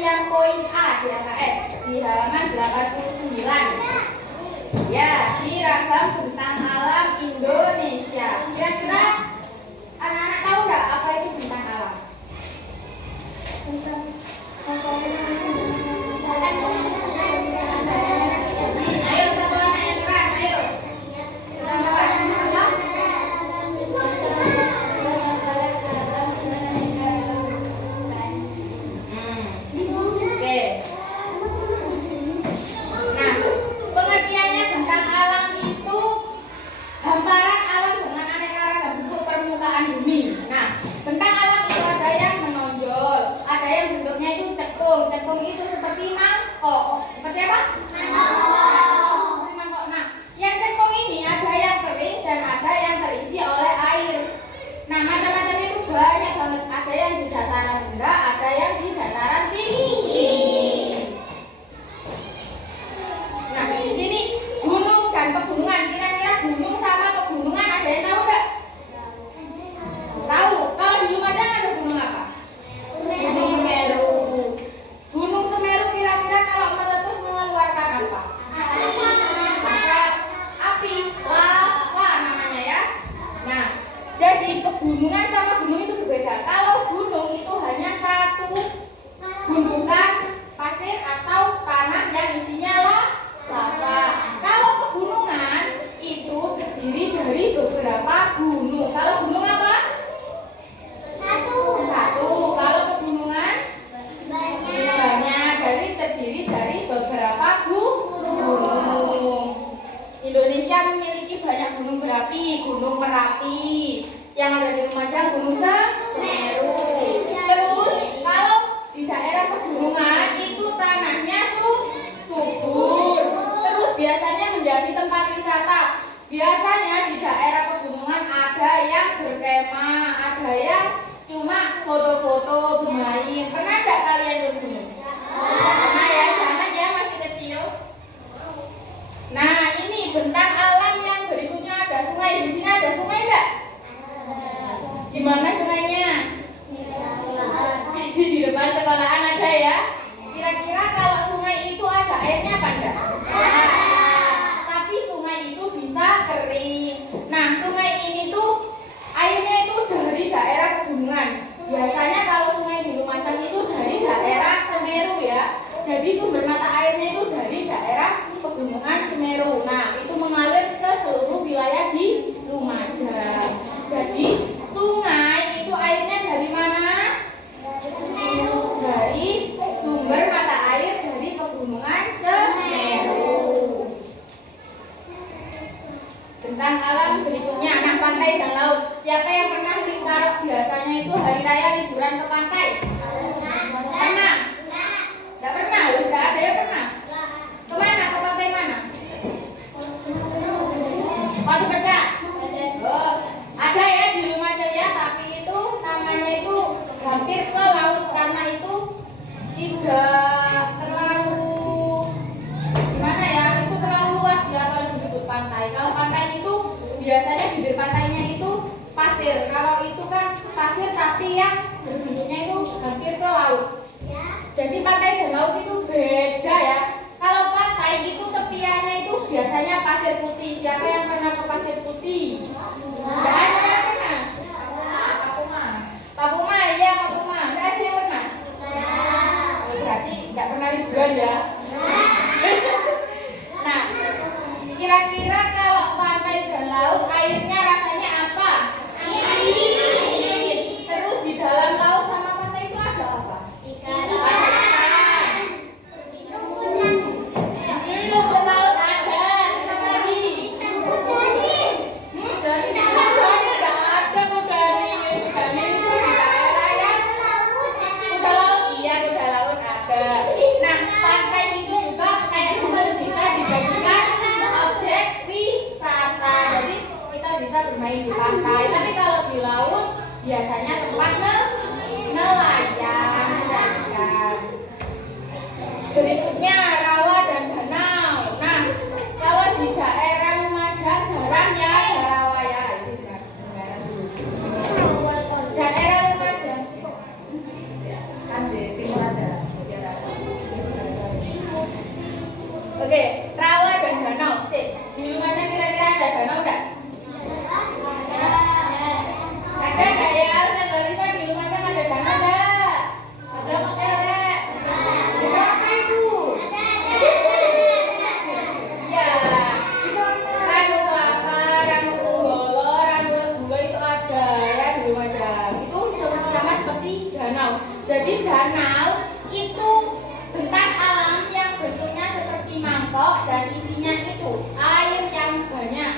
yang poin A di AKS di halaman 89. Ya, di ragam bentang alam Indonesia. Kira-kira anak-anak tahu nggak apa itu bentang alam? Ayo satu anak yang keras, ayo. Pengertiannya bentang alam itu hamparan alam dengan aneka ragam bentuk permukaan bumi. Nah, bentang alam itu ada yang menonjol, ada yang bentuknya itu cekung. Cekung itu seperti mangkok. Seperti apa? Mangkok. Nah, yang cekung ini ada yang kering dan ada yang terisi oleh air. Nah, macam-macam itu banyak banget. Ada yang di dataran rendah, ada yang di dataran tinggi. Nah, di sini gunung dan pegunungan. Kira-kira gunung sama pegunungan ada yang tahu nggak? Tahu. Kalau di Lumajang ada gunung apa? Gunung Semeru. Gunung Semeru kira-kira kalau meletus mengeluarkan apa? Asap, api, lava namanya ya. Nah, jadi pegunungan sama gunung itu berbeda. Kalau gunung itu hanya satu gundukan pasir atau tanah yang isinya lava. Kalau pegunungan itu terdiri dari beberapa gunung. Kalau gunung apa? Satu. Kalau pegunungan banyak. Jadi terdiri dari beberapa gunung. Indonesia memiliki banyak gunung berapi. Gunung Merapi yang ada di Lumajang, Gunung Semeru. Terus kalau di daerah pegunungan itu tanahnya subur. Terus biasanya menjadi tempat wisata. Biasanya di daerah pegunungan ada yang berkemah, ada yang cuma foto-foto bermain. Pernah nggak kalian ke gunung? Pernah ya, jangan ya masih kecil. Nah, ini bentang alam yang berikutnya ada sungai. Di sini ada sungai nggak? Di mana sungainya? Di depan sekolahan ada ya. Kira-kira kalau sungai itu ada airnya apa enggak? Tapi sungai itu bisa kering. Nah, sungai ini tuh airnya itu dari daerah pegunungan. Biasanya kalau sungai di Lumajang itu dari daerah Semeru ya. Jadi sumber mata airnya itu dari daerah pegunungan Semeru. Nah, itu mengalir ke seluruh wilayah di Lumajang. Jadi sungai itu airnya dari mana? Dari sumber mata air dari pegunungan Semeru. Tentang alam berikutnya, anak pantai dan laut. Siapa yang pernah melingkar biasanya itu hari raya liburan ke pantai? Pernah? Tidak pernah? Tidak ada yang pernah? Kemana? Ke pantai mana? Batu Pecah? Oh, ada ya di Lumajang ya, tapi itu namanya itu hampir ke laut karena itu tidak terlalu gimana ya, itu terlalu luas ya kalau disebut pantai. Kalau pantai itu biasanya bibir pantainya itu pasir. Kalau itu kan pasir tapi yang bentuknya itu hampir ke laut. Jadi pantai dan laut itu beda ya. Kalau pantai itu tepiannya itu biasanya pasir putih. Siapa yang pernah ke pasir putih? Tidak ada yang pernah? Papuma, iya Papuma. Tidak ada yang pernah? Berarti tidak pernah liburan ya. Nah, kira-kira kalau pantai dan laut airnya rasanya apa? Air. Terus di dalam laut sama pantai itu ada apa? Ada ikan. Rumput laut ada. Sama lagi. Dari Dani nggak ada kok Dani. Dani itu di daerah yang kuda laut. Iya, kuda laut ada. Nah, pantai itu juga kayak bisa dibagikan objek wisata. Jadi kita bisa bermain di pantai. Tapi kalau di laut biasanya tempat nelayan. Berikutnya rawa dan danau. Nah, kalau di daerah Lumajang jarang ya ada rawa ya. Ini dengaran dulu. Daerah Lumajang kan di timur ada. Oke, rawa dan danau. Sih, di Lumajang kira-kira ada danau enggak? Ada enggak ya? Ustaz Balisa, di Lumajang ada danau enggak? Ada enggak? Berapa itu? Iya. Ranu Kelapa, Ranu Tunggolo, Ranu Legulo itu ada ya di Lumajang. Itu sama seperti danau. Jadi danau itu bentang alam yang bentuknya seperti mangkok dan isinya itu air yang banyak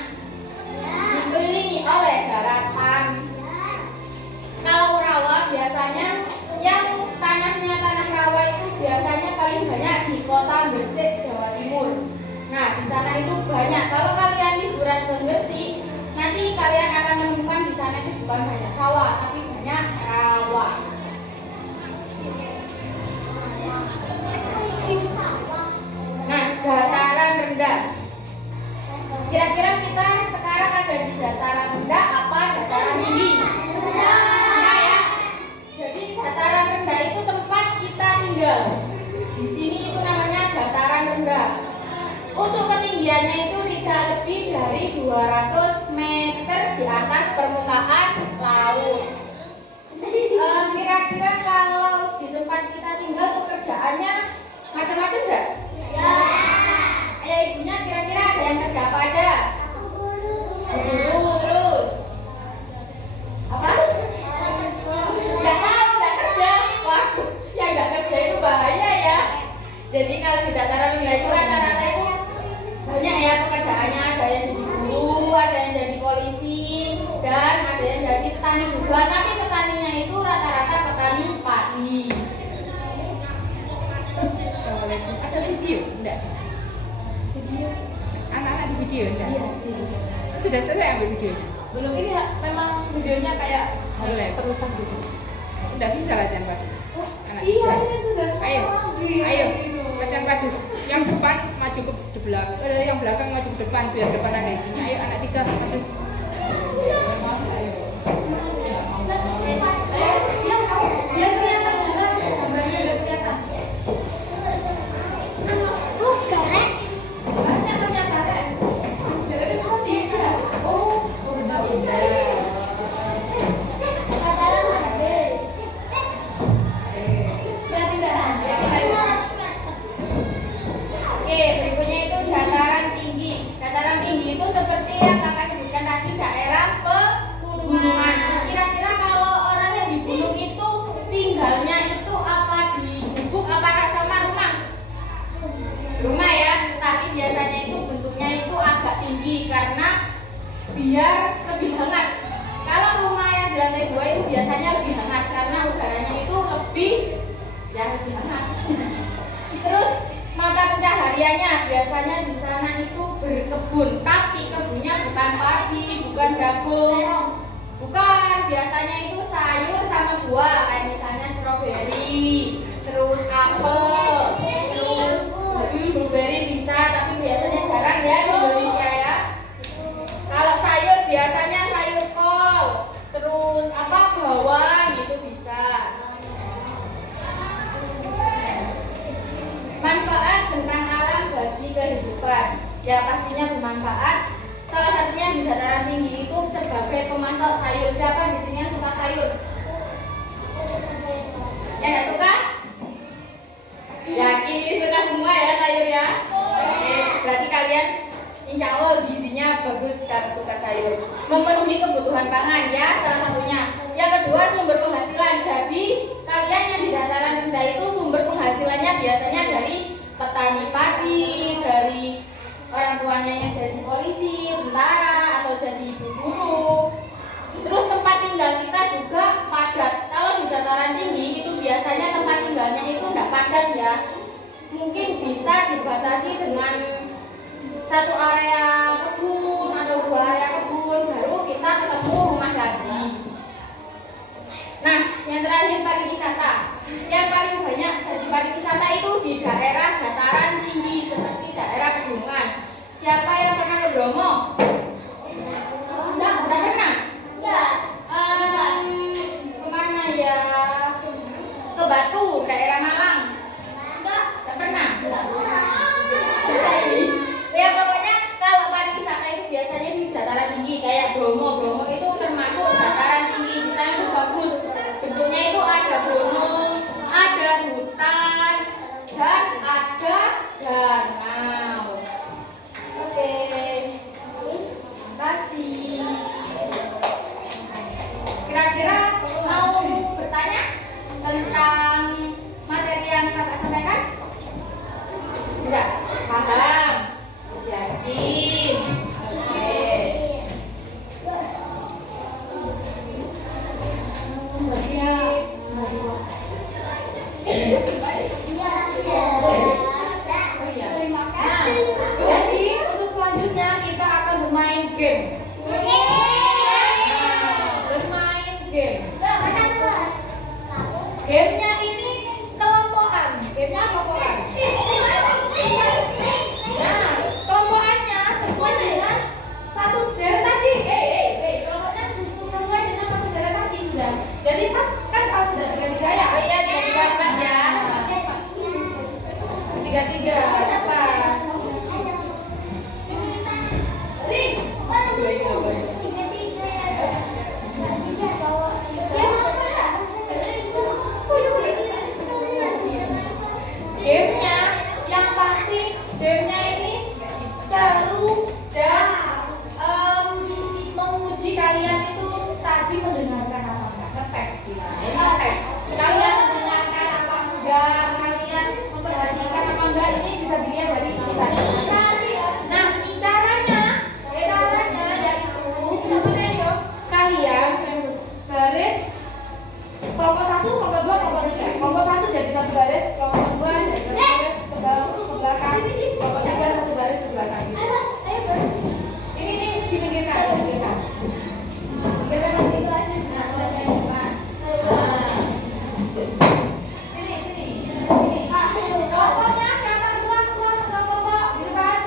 dikelilingi oleh daratan. Kalau rawa biasanya yang tanahnya tanah rawa itu biasanya paling banyak di Kota Gresik, Jawa Timur. Nah, di sana itu banyak. Kalau kalian liburan ke Gresik, nanti kalian akan menemukan di sana itu bukan banyak sawah, tapi banyak rawa. Nah, dataran rendah. Kira-kira kita sekarang ada di dataran rendah apa dataran tinggi? Nah ya. Jadi dataran rendah itu tempat kita tinggal. Di sini itu namanya dataran rendah. Untuk ketinggiannya itu tidak lebih dari 200 meter di atas permukaan laut. Kira-kira kalau di tempat kita tinggal pekerjaannya macam-macam enggak? Ya. Ayah ibunya kira-kira ada yang kerja apa aja? Guru, terus apa? Enggak tahu, enggak kerja. Waduh, yang enggak kerja itu bahaya ya. Jadi kalau di dataran rendah itu rata-rata itu banyak ya pekerjaannya. Ada yang jadi guru, ada yang jadi polisi, dan ada yang jadi petani juga. Tapi petaninya itu rata-rata petani padi. Ada video enggak? Video anak-anak di video enggak? Iya. Sudah selesai ambil videonya? Belum, ini ya, memang videonya kayak Boleh. terusan gitu. Udah bisa latihan padus. Anak Iya, tiga. ini sudah. Ayo latihan padus. Yang depan maju ke belakang, yang belakang maju ke depan biar depan ada isinya. Ayo anak tiga padus. Biar kelihatan jelas, gambarnya biar kelihatan. Oke, berikutnya itu dataran tinggi. Dataran tinggi itu seperti yang kakak sebutkan tadi, daerah pegunungan. Kira-kira kalau orang yang di gunung itu tinggalnya itu apa di gubuk apa sama rumah? Rumah ya, tapi biasanya itu bentuknya itu agak tinggi karena biar lebih hangat. Kalau rumah yang di lantai 2 itu biasanya lebih hangat karena udaranya itu lebih hangat. Terus mata pencahariannya biasanya di sana itu berkebun, tapi kebunnya bukan padi, bukan jagung, bukan. Biasanya itu sayur sama buah, kayak misalnya stroberi, terus apel, terus blueberry bisa, tapi biasanya jarang ya di Indonesia ya. Kalau sayur biasanya sayur kol, terus bawang gitu bisa. Manfaat bentang alam bagi kehidupan, ya pastinya bermanfaat. Salah satunya di dataran tinggi itu sebagai pemasok sayur. Siapa di sini yang suka sayur? Yang nggak suka? Yakin suka semua ya sayur ya? Oke, berarti kalian insya Allah gizinya bagus kalau suka sayur. Memenuhi kebutuhan pangan ya salah satunya. Yang kedua sumber penghasilan. Jadi kalian yang di dataran rendah itu sumber penghasilannya biasanya dari petani padi, dari orang tuanya yang jadi polisi, tentara, atau jadi ibu guru. Terus tempat tinggal kita juga padat. Kalau di dataran tinggi itu biasanya tempat tinggalnya itu tidak padat ya. Mungkin bisa dibatasi dengan satu area kebun atau 2 area kebun, baru kita ketemu rumah lagi. Nah, yang terakhir pariwisata. Yang paling banyak jadi pariwisata itu di daerah dataran tinggi seperti daerah pegunungan. Siapa yang pernah ke Bromo? Enggak pernah? Enggak. Kemana ya? Ke Batu, daerah Malang. Enggak pernah? Selesai 3-3. Cepat. Gamenya yang pasti gamenya ini seru dan menguji kalian itu tadi mendengarkan apa enggak, ngetes kita. Ini tes. Kalian mendengarkan apa enggak, kalian memperhatikan apa enggak, ini bisa dilihat dari ini tadi. Nah, caranya yaitu kalian baris kelompok 1, kelompok 2, kelompok 3. Kelompok 1 jadi satu baris, kelompok 2 jadi satu baris ke belakang, kelompok 3 satu baris ke belakang. Ini dipinggirkan, dipinggirkan. Kelompoknya siapa ketua kelompok gitu kan?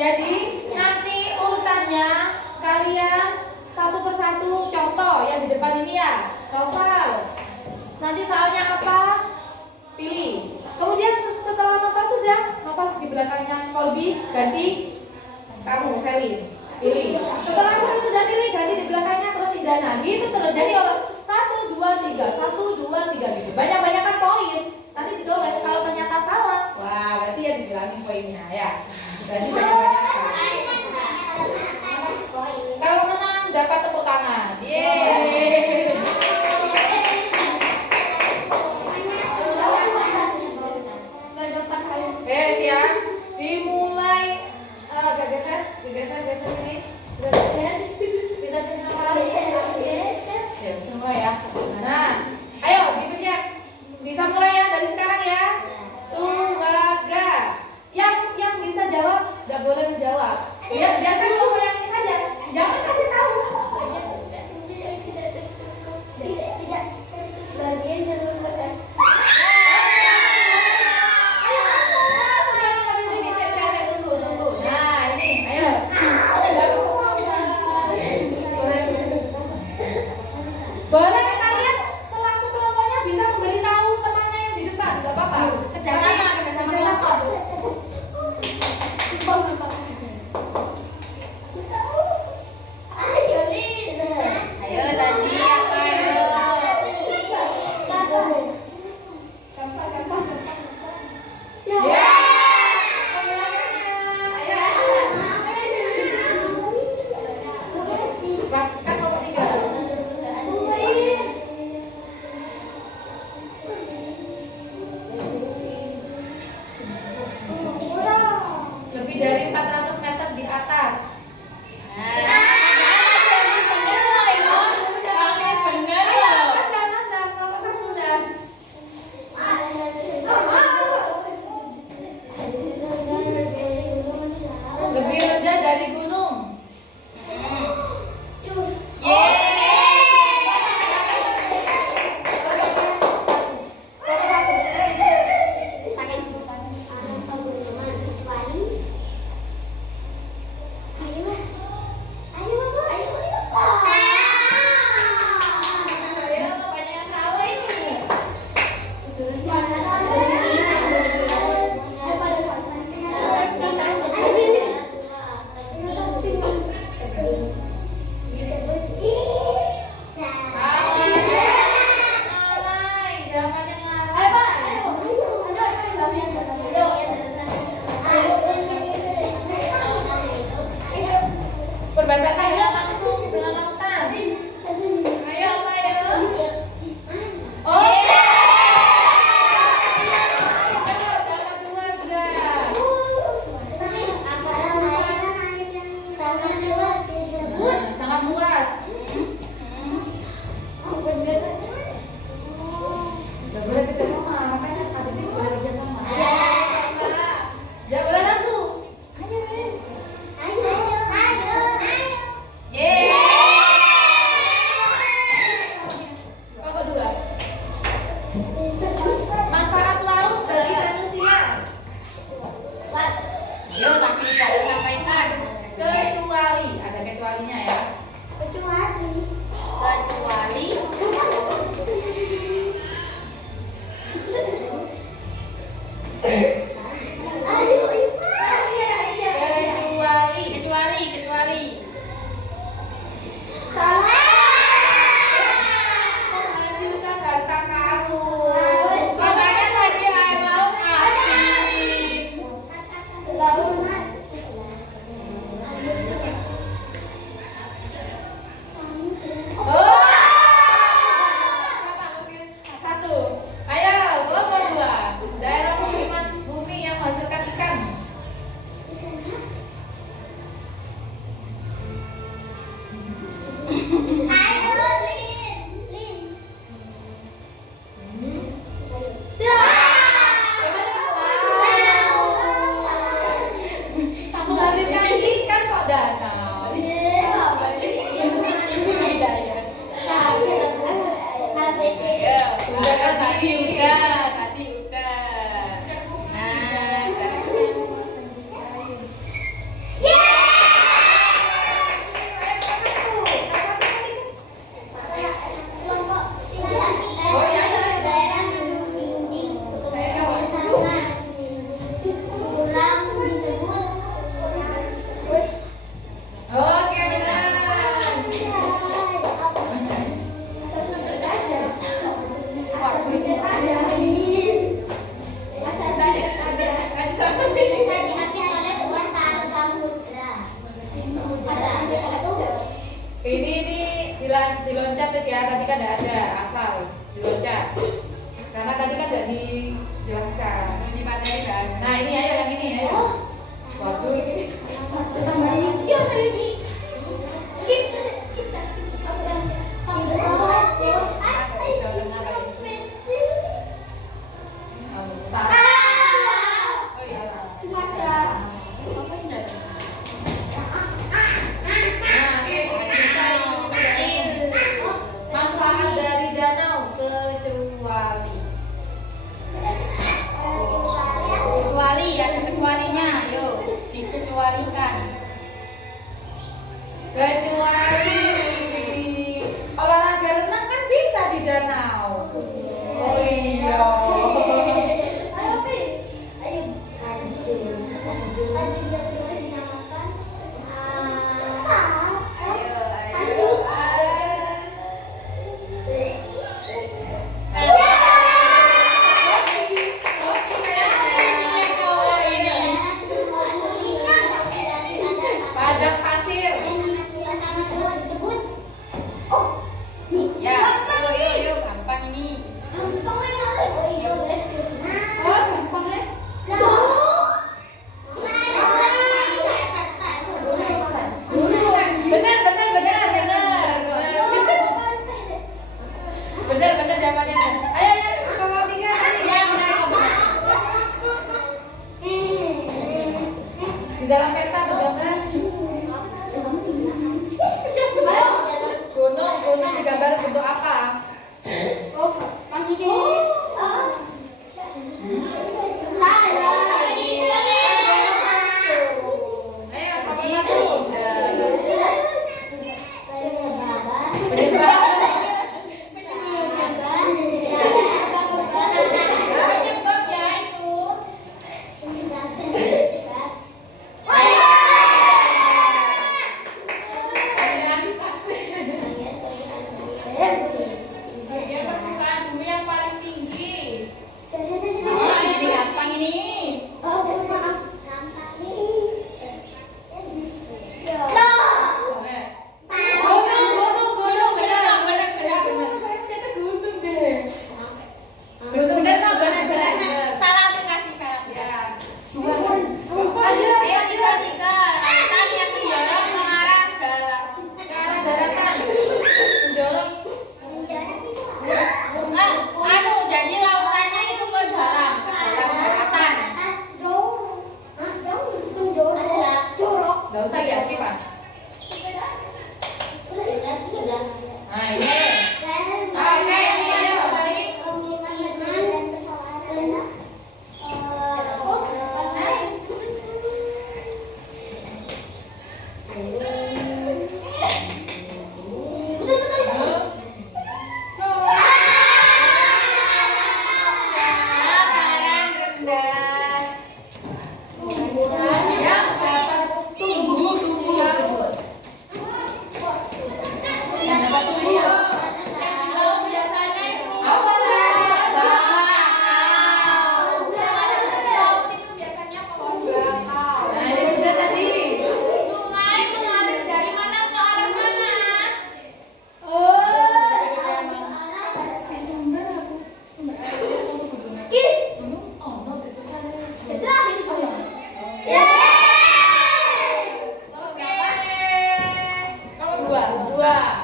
Jadi nanti urutannya kalian satu persatu, contoh yang di depan ini ya, novel. Nanti soalnya apa? Pilih. Kemudian setelah novel sudah, novel di belakangnya Kolbi, ganti kamu Selin. Pilih. Setelah Selin sudah pilih, ganti di belakangnya terus Indana. Gitu terus. Jadi orang 1, 2, 3, 1, 2, 3 gitu. Banyak-banyakan poin. Nanti ditulis kalau ternyata salah. Wah, berarti ya dibilangin poinnya ya. Berarti banyak-banyak. Kalau menang dapat tepuk tangan. Yeay. Siap. Dimulai. Agak geser ini. Geser ya, semua ya. Nah, ayo dipencet. Bisa mulai ya dari sekarang ya. Tunggaga. Yang bisa jawab nggak boleh menjawab. Biarkan kelompok yang ini saja. Jangan kasih tahu. Tunggu. Nah, ini, ayo. Boleh kalian selaku kelompoknya bisa memberitahu temannya yang di depan, nggak apa-apa. Kerjasama kelompok. Ayo tadi apa ayo? Pastikan kelompok 3. Lebih dari 400 meter di atas. Lebih rendah dari gunung. tapi tidak ada sampaikan. Kecuali, ada kecualinya ya. Kecuali. Kecuali. Menghasilkan harta karun. Katanya tadi air laut asin. Oh. Satu. Ayo, kelompok 2. Daerah pemukiman bumi yang menghasilkan ikan. Menghasilkan ikan kok danau. Tadi udah. Nah, Oke, benar. Ini diloncat ya, tadi kan tidak ada asal diloncat. Karena tadi kan tidak dijelaskan. di materi kan. Nah ini ayo yang ini ayo. Waduh ini. Oh iya. Apa senjata? Nah ini manfaat dari danau kecuali. Kecuali, ada kecualinya. Ayo, dikecualikan. Kecuali olahraga renang kan bisa di danau. Oh iya. Padang pasir. Ya, yuk, gampang ini. Oh, gampang ya. Benar jawabannya. Ayo, kalau 3. Ya, benar kok benar. Di dalam peta tergambar gunung digambar bentuk apa? Ayo, apa satu? Penyebab ya itu. Bagian permukaan bumi yang paling tinggi. Oh, ini gampang ini. Gunung, benar kok, benar. Ternyata gunung deh. Benar kok, benar. Salah aplikasi. Ya. Ayo, 3. Lautan yang mendorong mengarah Ke arah daratan. Mendorong. jadi lautannya itu ke dalam daratan. Nggak usah ya, skip Pak. Nah ini. Oke, ini ayo. dua.